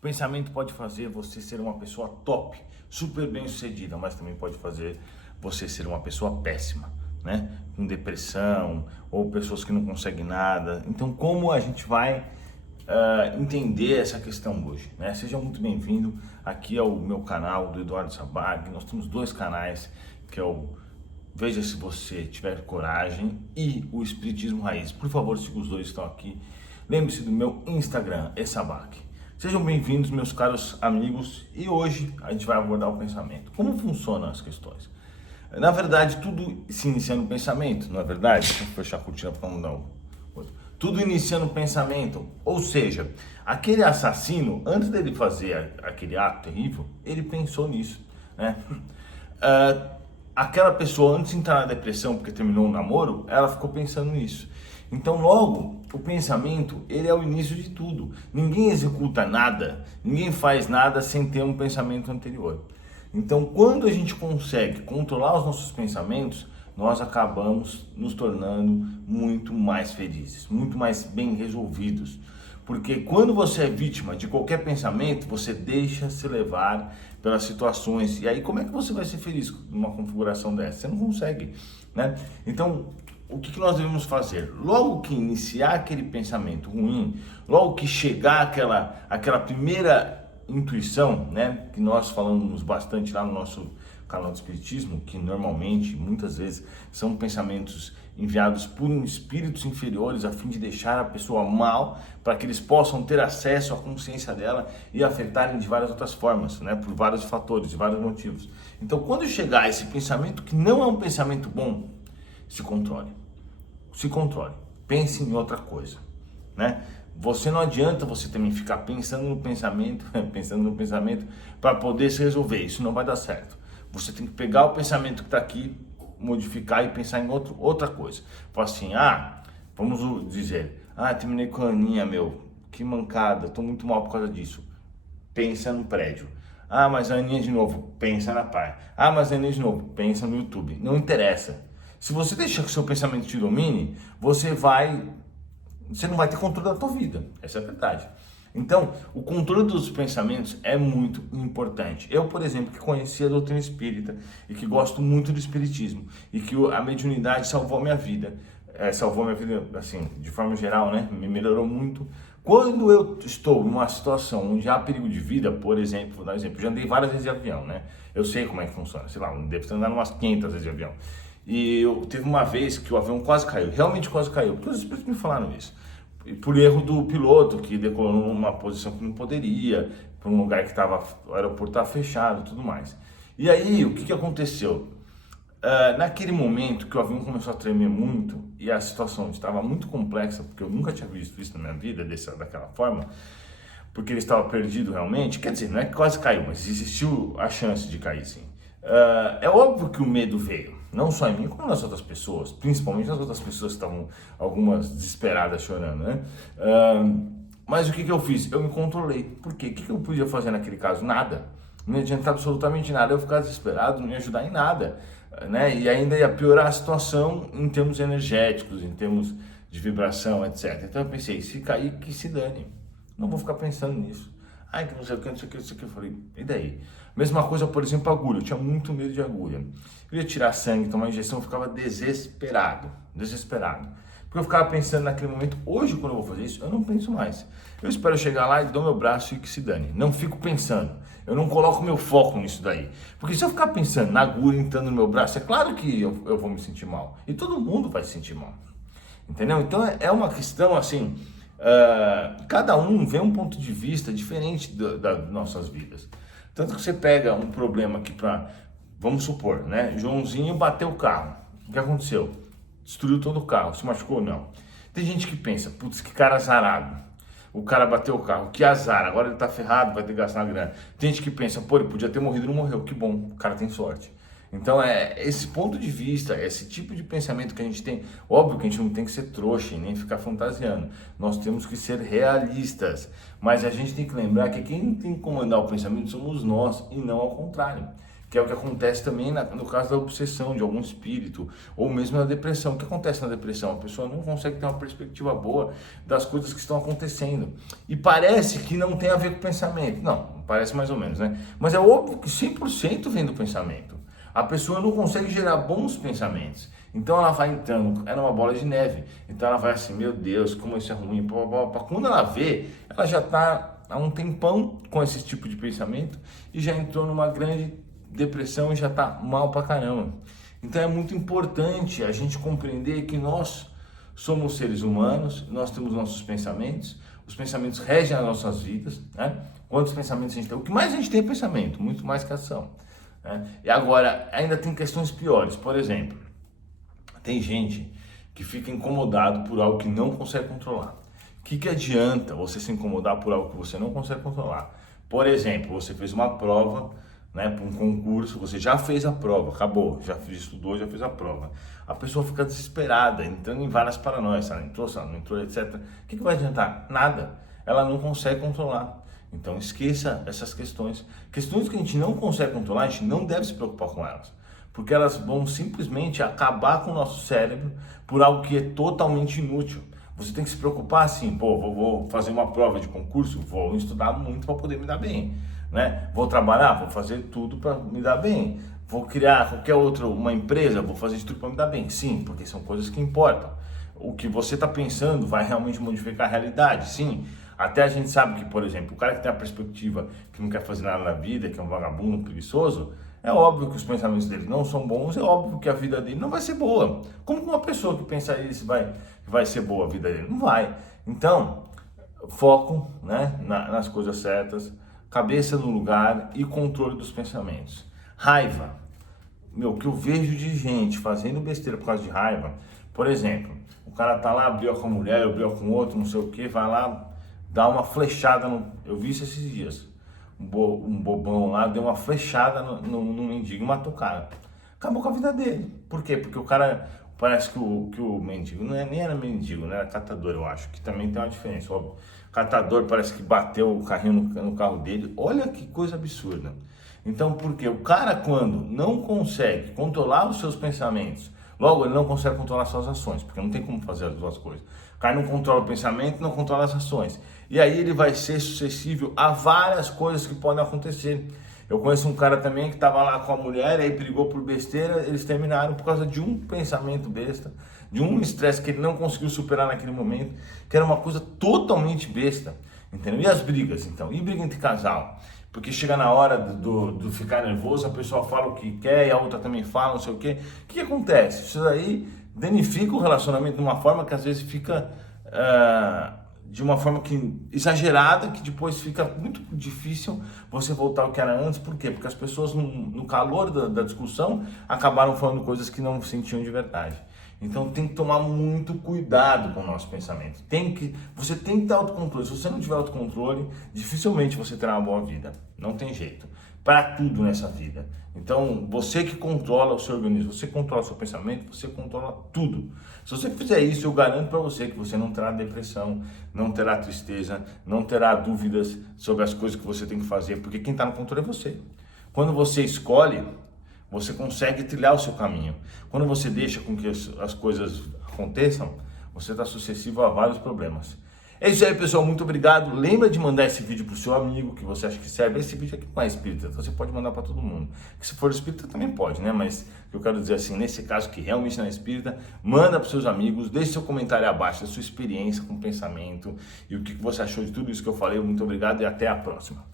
pensamento pode fazer você ser uma pessoa top, super bem sucedida, mas também pode fazer você ser uma pessoa péssima, né? Com depressão ou pessoas que não conseguem nada. Então, como a gente vai entender essa questão hoje, né? Seja muito bem-vindo aqui ao meu canal do Eduardo Sabag. Nós temos dois canais, que é o Veja Se Você Tiver Coragem e o Espiritismo Raiz. Por favor, siga os dois, estão aqui. Lembre-se do meu Instagram, Sabag. Sejam bem-vindos, meus caros amigos, e hoje a gente vai abordar o pensamento. Como funcionam as questões? Na verdade, tudo se inicia no pensamento, não é verdade? Deixa eu fechar a cortina para não dar tudo inicia no pensamento, ou seja, aquele assassino, antes dele fazer aquele ato terrível, ele pensou nisso, né? Aquela pessoa, antes de entrar na depressão porque terminou um namoro, ela ficou pensando nisso. Então, logo, o pensamento, ele é o início de tudo. Ninguém executa nada, ninguém faz nada sem ter um pensamento anterior. Então, quando a gente consegue controlar os nossos pensamentos, nós acabamos nos tornando muito mais felizes, muito mais bem resolvidos. Porque quando você é vítima de qualquer pensamento, você deixa se levar pelas situações. E aí, como é que você vai ser feliz numa configuração dessa? Você não consegue, né? Então, o que nós devemos fazer? Logo que iniciar aquele pensamento ruim, logo que chegar aquela primeira intuição, né? Que nós falamos bastante lá no nosso canal do Espiritismo, que normalmente, muitas vezes, são pensamentos enviados por espíritos inferiores a fim de deixar a pessoa mal, para que eles possam ter acesso à consciência dela e afetarem de várias outras formas, né? Por vários fatores, de vários motivos. Então, quando chegar esse pensamento que não é um pensamento bom, se controle. Se controle. Pense em outra coisa, né? Você não adianta você também ficar pensando no pensamento para poder se resolver. Isso não vai dar certo. Você tem que pegar o pensamento que está aqui, modificar e pensar em outra coisa. Fala assim, vamos dizer, terminei com a Aninha, que mancada, estou muito mal por causa disso. Pensa no prédio. Mas a Aninha de novo, pensa na praia. Mas a Aninha de novo, pensa no YouTube. Não interessa. Se você deixar que o seu pensamento te domine, você não vai ter controle da tua vida. Essa é a verdade. Então, o controle dos pensamentos é muito importante. Eu, por exemplo, que conheci a doutrina espírita e que gosto muito do espiritismo e que a mediunidade salvou minha vida. Salvou minha vida, assim, de forma geral, né? Me melhorou muito. Quando eu estou numa situação onde há perigo de vida, por exemplo, vou dar um exemplo, já andei várias vezes de avião, né? Eu sei como é que funciona, sei lá, devo ter andado umas 500 vezes de avião. E teve uma vez que o avião quase caiu, realmente quase caiu, porque os espíritos me falaram isso. Por erro do piloto, que decolou numa posição que não poderia, para um lugar que o aeroporto estava fechado e tudo mais. E aí, o que aconteceu? Naquele momento que o avião começou a tremer muito e a situação estava muito complexa, porque eu nunca tinha visto isso na minha vida, daquela forma, porque ele estava perdido realmente, quer dizer, não é que quase caiu, mas existiu a chance de cair sim. É óbvio que o medo veio, não só em mim, como nas outras pessoas, principalmente nas outras pessoas que estavam algumas desesperadas chorando, né? Mas o que eu fiz? Eu me controlei. Por quê? O que eu podia fazer naquele caso? Nada. Não ia adiantar absolutamente nada, eu ficar desesperado, não ia ajudar em nada, né? E ainda ia piorar a situação em termos energéticos, em termos de vibração, etc. Então eu pensei, se cair, que se dane. Não vou ficar pensando nisso. Que não sei o que, não sei o que, não sei o que. Eu falei, e daí? Mesma coisa, por exemplo, agulha. Eu tinha muito medo de agulha. Eu ia tirar sangue, tomar injeção, eu ficava desesperado. Porque eu ficava pensando naquele momento, hoje quando eu vou fazer isso, eu não penso mais. Eu espero chegar lá e dou meu braço e que se dane. Não fico pensando. Eu não coloco meu foco nisso daí. Porque se eu ficar pensando na agulha entrando no meu braço, é claro que eu vou me sentir mal. E todo mundo vai se sentir mal. Entendeu? Então é uma questão assim... cada um vê um ponto de vista diferente das nossas vidas. Tanto que você pega um problema aqui vamos supor, né? Joãozinho bateu o carro. O que aconteceu? Destruiu todo o carro. Se machucou? Não. Tem gente que pensa, putz, que cara azarado. O cara bateu o carro, que azar, agora ele tá ferrado, vai ter que gastar uma grana. Tem gente que pensa, ele podia ter morrido e não morreu. Que bom, o cara tem sorte. Então esse ponto de vista, esse tipo de pensamento que a gente tem, óbvio que a gente não tem que ser trouxa e nem ficar fantasiando, nós temos que ser realistas, mas a gente tem que lembrar que quem tem que comandar o pensamento somos nós e não ao contrário. que é o que acontece também no caso da obsessão de algum espírito, ou mesmo na depressão. O que acontece na depressão? A pessoa não consegue ter uma perspectiva boa das coisas que estão acontecendo. E parece que não tem a ver com o pensamento. Não, parece mais ou menos, né? Mas é óbvio que 100% vem do pensamento. A pessoa não consegue gerar bons pensamentos. Então ela vai entrando, é uma bola de neve. Então ela vai assim, meu Deus, como isso é ruim. Quando ela vê, ela já está há um tempão com esse tipo de pensamento e já entrou numa grande depressão e já está mal pra caramba. Então é muito importante a gente compreender que nós somos seres humanos, nós temos nossos pensamentos, os pensamentos regem as nossas vidas, né? Quantos pensamentos a gente tem? O que mais a gente tem é pensamento, muito mais que ação, né? E agora, ainda tem questões piores. Por exemplo, tem gente que fica incomodado por algo que não consegue controlar. O que adianta você se incomodar por algo que você não consegue controlar? Por exemplo, você fez uma prova, né, para um concurso, você já fez a prova, acabou, já estudou, já fez a prova. A pessoa fica desesperada, entrando em várias paranoias, se ela entrou, se ela não entrou, etc. O que vai adiantar? Nada. Ela não consegue controlar. Então esqueça essas questões. Questões que a gente não consegue controlar, a gente não deve se preocupar com elas, porque elas vão simplesmente acabar com o nosso cérebro por algo que é totalmente inútil. Você tem que se preocupar assim, pô, vou fazer uma prova de concurso, vou estudar muito para poder me dar bem, né? Vou trabalhar, vou fazer tudo para me dar bem. Vou criar qualquer outra, uma empresa, vou fazer tudo para me dar bem. Sim, porque são coisas que importam. O que você está pensando vai realmente modificar a realidade, sim. Até a gente sabe que, por exemplo, o cara que tem a perspectiva que não quer fazer nada na vida, que é um vagabundo, um preguiçoso, é óbvio que os pensamentos dele não são bons, é óbvio que a vida dele não vai ser boa. Como que uma pessoa que pensa isso vai ser boa a vida dele? Não vai. Então, foco, né, nas coisas certas, cabeça no lugar e controle dos pensamentos. Raiva. Meu, o que eu vejo de gente fazendo besteira por causa de raiva, por exemplo, o cara tá lá, abriu com a mulher, abriu com outro, não sei o que, vai lá, dá uma flechada eu vi isso esses dias. Um bobão lá deu uma flechada no mendigo e matou o cara. Acabou com a vida dele. Por quê? Porque o cara, parece que o mendigo, nem era mendigo, né? Era catador, eu acho, que também tem uma diferença, óbvio. Catador parece que bateu o carrinho no carro dele. Olha que coisa absurda. Então, por quê? O cara, quando não consegue controlar os seus pensamentos, logo ele não consegue controlar suas ações, porque não tem como fazer as duas coisas. O cara não controla o pensamento, não controla as ações. E aí ele vai ser suscetível a várias coisas que podem acontecer. Eu conheço um cara também que estava lá com a mulher, aí brigou por besteira, eles terminaram por causa de um pensamento besta, de um estresse que ele não conseguiu superar naquele momento, que era uma coisa totalmente besta, entendeu? E as brigas, então? E briga entre casal? Porque chega na hora do ficar nervoso, a pessoa fala o que quer e a outra também fala, não sei o quê. O que acontece? Isso aí danifica o relacionamento de uma forma que às vezes fica de uma forma exagerada, que depois fica muito difícil você voltar ao que era antes. Por quê? Porque as pessoas no calor da discussão acabaram falando coisas que não sentiam de verdade. Então tem que tomar muito cuidado com o nosso pensamento. Você tem que ter autocontrole. Se você não tiver autocontrole, dificilmente você terá uma boa vida. Não tem jeito. Para tudo nessa vida. Então, você que controla o seu organismo, você controla o seu pensamento, você controla tudo. Se você fizer isso, eu garanto para você que você não terá depressão, não terá tristeza, não terá dúvidas sobre as coisas que você tem que fazer, porque quem está no controle é você. Quando você escolhe, você consegue trilhar o seu caminho. Quando você deixa com que as coisas aconteçam, você está suscetível a vários problemas. É isso aí, pessoal, muito obrigado. Lembra de mandar esse vídeo pro seu amigo que você acha que serve. Esse vídeo aqui não é espírita, então você pode mandar para todo mundo. Que se for espírita também pode, né? Mas eu quero dizer assim, nesse caso que realmente não é espírita, manda para seus amigos, deixe seu comentário abaixo da sua experiência com o pensamento e o que você achou de tudo isso que eu falei. Muito obrigado e até a próxima.